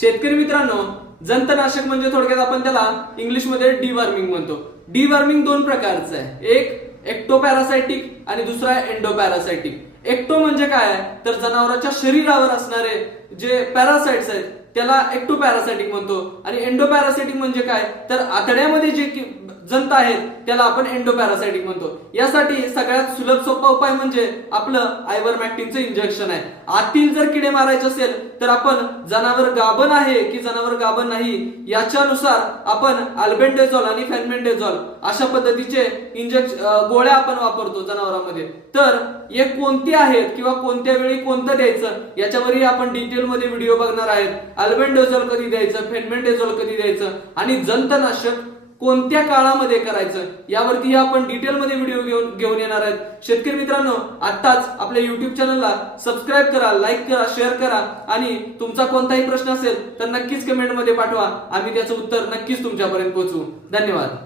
शेतकरी मित्रांनो जंतनाशक म्हणजे थोडक्यात आपण त्याला इंग्लिशमध्ये डिवॉर्मिंग म्हणतो. डिवॉर्मिंग दोन प्रकारचं आहे. एक एक्टोपॅरासायटिक आणि दुसरा आहे एंडोपॅरासायटिक एक्टो म्हणजे काय? आहे तर जनावरांच्या शरीरावर असणारे जे पॅरासाइट्स आहेत त्याला एक्टोपॅरासायटिक म्हणतो. आणि एंडोपॅरासायटिक म्हणजे काय? तर आतड्यामध्ये जे जंत आहेत त्याला आपण एंडोपॅरासायटिक म्हणतो. यासाठी सगळ्यात सुलभ सोपा उपाय म्हणजे आपलं आयवरमॅक्टिनचं इंजेक्शन आहे. आतील जर किडे मारायचे असेल तर आपण जनावर गाभण आहे की जनावर गाभण नाही याच्यानुसार आपण अल्बेंडेझॉल आणि फॅनबेंडेझॉल अशा पद्धतीचे इंजेक्शन गोळ्या आपण वापरतो जनावरांमध्ये. तर हे कोणती आहेत किंवा कोणत्या वेळी कोणतं द्यायचं याच्यावरही आपण डिटेलमध्ये व्हिडिओ बघणार आहेत. अल्बेंडेझॉल कधी द्यायचं फेनमेंडेझॉल कधी द्यायचं आणि जंतनाशक कोणत्या काळामध्ये करायचं यावरती आपण डिटेलमध्ये व्हिडिओ घेऊन घेऊन येणार आहेत. शेतकरी मित्रांनो आत्ताच आपल्या युट्यूब चॅनलला सबस्क्राईब करा लाईक करा शेअर करा आणि तुमचा कोणताही प्रश्न असेल तर नक्कीच कमेंटमध्ये पाठवा. आम्ही त्याचं उत्तर नक्कीच तुमच्यापर्यंत पोहोचवू. धन्यवाद.